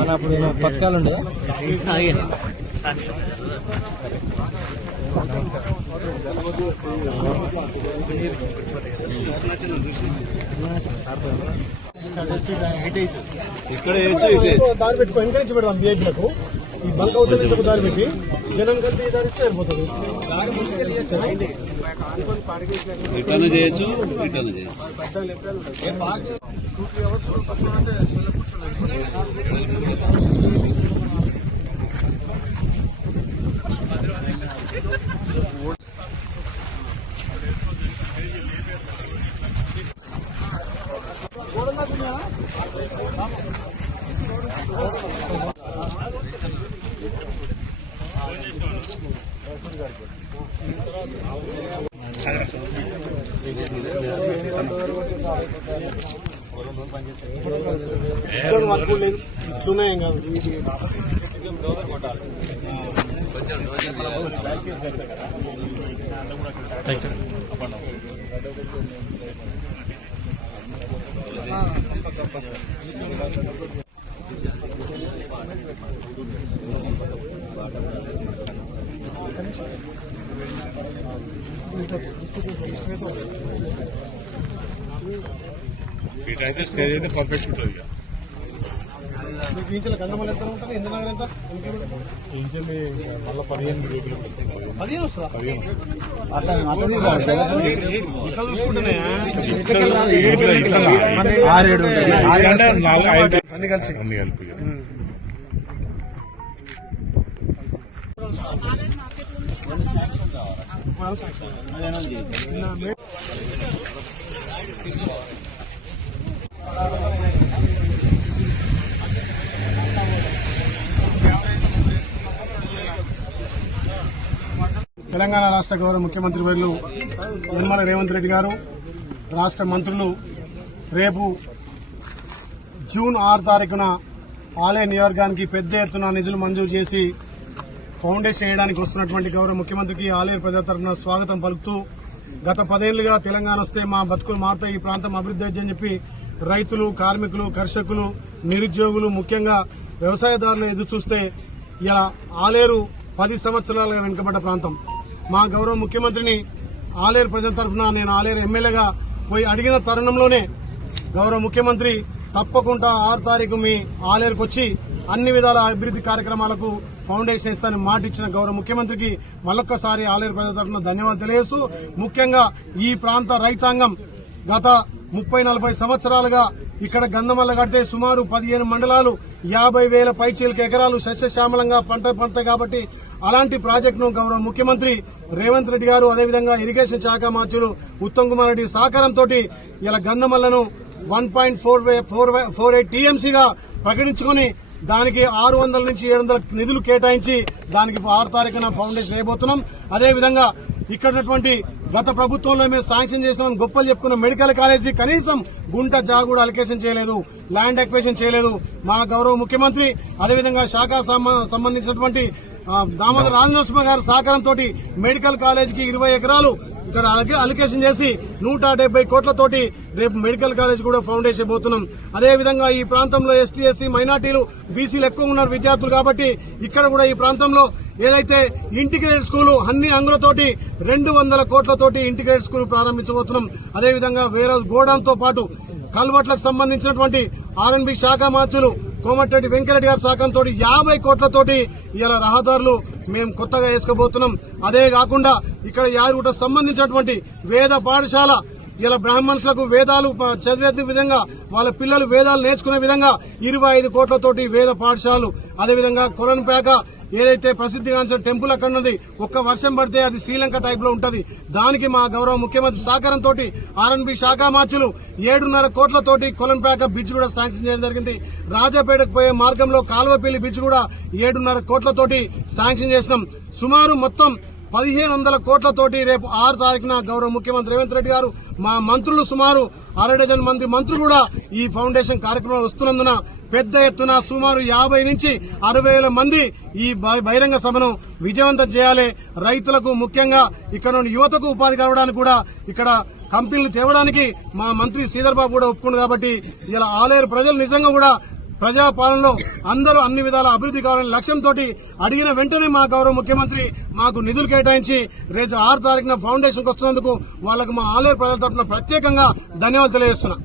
మన అప్పుడు పథకాలు ఉండే ఇక్కడ దారి పెట్టుకో ఎంకరేజ్ పెడదాం బిఐపీలకు ఈ బల్క్ అవుట్ దారి పెట్టి జనం కలిపి దారి ఇస్తే సరిపోతుంది. రిటర్న్ చేయొచ్చు, రిటర్న్ చేయొచ్చు. 2-3 hours కూర్చోనంటే వర్క్ లేదు ఇట్లున్నాయి కాదు. ఇటైతే స్టేజ్ అయితే పర్ఫెక్ట్ ఉంటుంది. ఇంచుల గంధమల్లి ఎంత ఉంటుంది? ఎంత నగరం ఎంత ఇంచులు మళ్ళీ 15 రేపులు 15 వస్తుందా? 15 అన్ని కలిపి తెలంగాణ రాష్ట్ర గౌరవ ముఖ్యమంత్రి వర్యులు యనమల రేవంత్ రెడ్డి గారు, రాష్ట్ర మంత్రులు రేపు జూన్ 6 తారీఖున ఆలయ నియోజకవర్గానికి పెద్ద ఎత్తున నిధులు మంజూరు చేసి ఫౌండేషన్ వేయడానికి వస్తున్నటువంటి గౌరవ ముఖ్యమంత్రికి ఆలయ ప్రజల తరఫున స్వాగతం పలుకుతూ, గత 10 ఏళ్లుగా తెలంగాణ వస్తే మా బతుకులు మారుతాయి, ఈ ప్రాంతం అభివృద్ధి అని చెప్పి రైతులు, కార్మికులు, కర్షకులు, నిరుద్యోగులు, ముఖ్యంగా వ్యవసాయదారులు ఎదురు చూస్తే ఇలా ఆలేరు 10 సంవత్సరాలుగా వెనుకబడ్డ ప్రాంతం. మా గౌరవ ముఖ్యమంత్రిని ఆలేరు ప్రజల తరఫున నేను ఆలేరు ఎమ్మెల్యేగా పోయి అడిగిన తరుణంలోనే గౌరవ ముఖ్యమంత్రి తప్పకుండా 6 తారీఖు మీ ఆలేరుకు వచ్చి అన్ని విధాల అభివృద్ది కార్యక్రమాలకు ఫౌండేషన్ ఇస్తానని మాట ఇచ్చిన గౌరవ ముఖ్యమంత్రికి మరొక్కసారి ఆలేరు ప్రజల తరఫున ధన్యవాదాలు తెలియజేస్తూ, ముఖ్యంగా ఈ ప్రాంత రైతాంగం గత 30-40 సంవత్సరాలుగా ఇక్కడ గంధమల్ల కడితే సుమారు 15 మండలాలు 50,000 పైచీలక ఎకరాలు సస్యశ్యామలంగా పంట కాబట్టి అలాంటి ప్రాజెక్టును గౌరవ ముఖ్యమంత్రి రేవంత్ రెడ్డి గారు, అదేవిధంగా ఇరిగేషన్ శాఖ మంత్రులు ఉత్తమ్ కుమార్ రెడ్డి సహకారంతో ఇలా గంధమల్లను 1.48 టీఎంసీగా ప్రకటించుకుని దానికి 600 నుంచి 700 నిధులు కేటాయించి దానికి 6 తారీఖున ఫౌండేషన్ వేయబోతున్నాం. అదేవిధంగా ఇక్కడ ఉన్నటువంటి గత ప్రభుత్వంలో మేము శాంక్షన్ చేసిన గొప్పలు చెప్పుకున్న మెడికల్ కాలేజీ కనీసం గుంట జాగుడు అలొకేషన్ చేయలేదు, ల్యాండ్ అక్విజిషన్ చేయలేదు. మా గౌరవ ముఖ్యమంత్రి అదేవిధంగా శాఖ సంబంధించినటువంటి దామోదర రాజనరసింహ గారి సహకారంతో మెడికల్ కాలేజీకి 20 ఎకరాలు ఇక్కడ అలొకేషన్ చేసి 170 కోట్లతోటి రేపు మెడికల్ కాలేజ్ కూడా ఫౌండేషన్ పోతున్నాం. అదేవిధంగా ఈ ప్రాంతంలో ఎస్టీ, ఎస్సీ, మైనార్టీలు, బీసీలు ఎక్కువ ఉన్నారు విద్యార్థులు కాబట్టి ఇక్కడ కూడా ఈ ప్రాంతంలో ఏదైతే ఇంటిగ్రేటెడ్ స్కూల్ అన్ని అంగులతోటి 200 కోట్లతోటి ఇంటిగ్రేటెడ్ స్కూల్ ప్రారంభించబోతున్నాం. అదేవిధంగా వేరే గోడౌన్తో పాటు కల్వర్ట్లకు సంబంధించినటువంటి ఆర్ఎన్బి శాఖ మంత్రులు కోమటిరెడ్డి వెంకరెడ్డి గారి సహకారంతో 50 కోట్లతోటి ఇలా రహదారులు మేము కొత్తగా వేసుకోబోతున్నాం. అదే కాకుండా ఇక్కడ యాదగిరిగుట్టకు సంబంధించినటువంటి వేద పాఠశాల ఇలా బ్రాహ్మణులకు వేదాలు చదివే విధంగా వాళ్ళ పిల్లలు వేదాలు నేర్చుకునే విధంగా 25 కోట్లతోటి వేద పాఠశాలలు, అదేవిధంగా కొలన్పేక ఏదైతే ప్రసిద్ధిగాంచిన టెంపుల్ అక్కడ ఉన్నది, ఒక్క వర్షం పడితే అది శ్రీలంక టైప్ లో ఉంటది. దానికి మా గౌరవ ముఖ్యమంత్రి సహకారంతో ఆర్ఎన్బి శాఖ మార్చులు 7.5 కోట్లతోటి కొలన్పేక బ్రిడ్జ్ కూడా శాంక్షన్ చేయడం జరిగింది. రాజాపేటకు పోయే మార్గంలో కాల్వపల్లి బ్రిడ్జ్ కూడా 7.5 కోట్లతోటి శాంక్షన్ చేసినాం. సుమారు మొత్తం 1,500 కోట్లతోటి రేపు 6 తారీఖున గౌరవ ముఖ్యమంత్రి రేవంత్ రెడ్డి గారు, మా మంత్రులు సుమారు 60 మంది మంత్రులు కూడా ఈ ఫౌండేషన్ కార్యక్రమం వస్తున్నందున పెద్ద ఎత్తున సుమారు 50 నుంచి 60,000 మంది ఈ బహిరంగ సభను విజయవంతం చేయాలి. రైతులకు ముఖ్యంగా ఇక్కడ ఉన్న యువతకు ఉపాధి కలగడానికి కూడా ఇక్కడ కంపెనీలు తేవడానికి మా మంత్రి శ్రీధర్ బాబు కూడా ఒప్పుకుంది. కాబట్టి ఇలా ఆలేరు ప్రజలు నిజంగా కూడా ప్రజాపాలనలో అందరూ అన్ని విధాల అభివృద్ధి కావాలనే లక్ష్యంతో అడిగిన వెంటనే మా గౌరవ ముఖ్యమంత్రి మాకు నిధులు కేటాయించి రేపు 6 తారీఖున ఫౌండేషన్కి వస్తున్నందుకు వాళ్ళకు మా ఆలేరు ప్రజల తరఫున ప్రత్యేకంగా ధన్యవాదాలు తెలియజేస్తున్నా.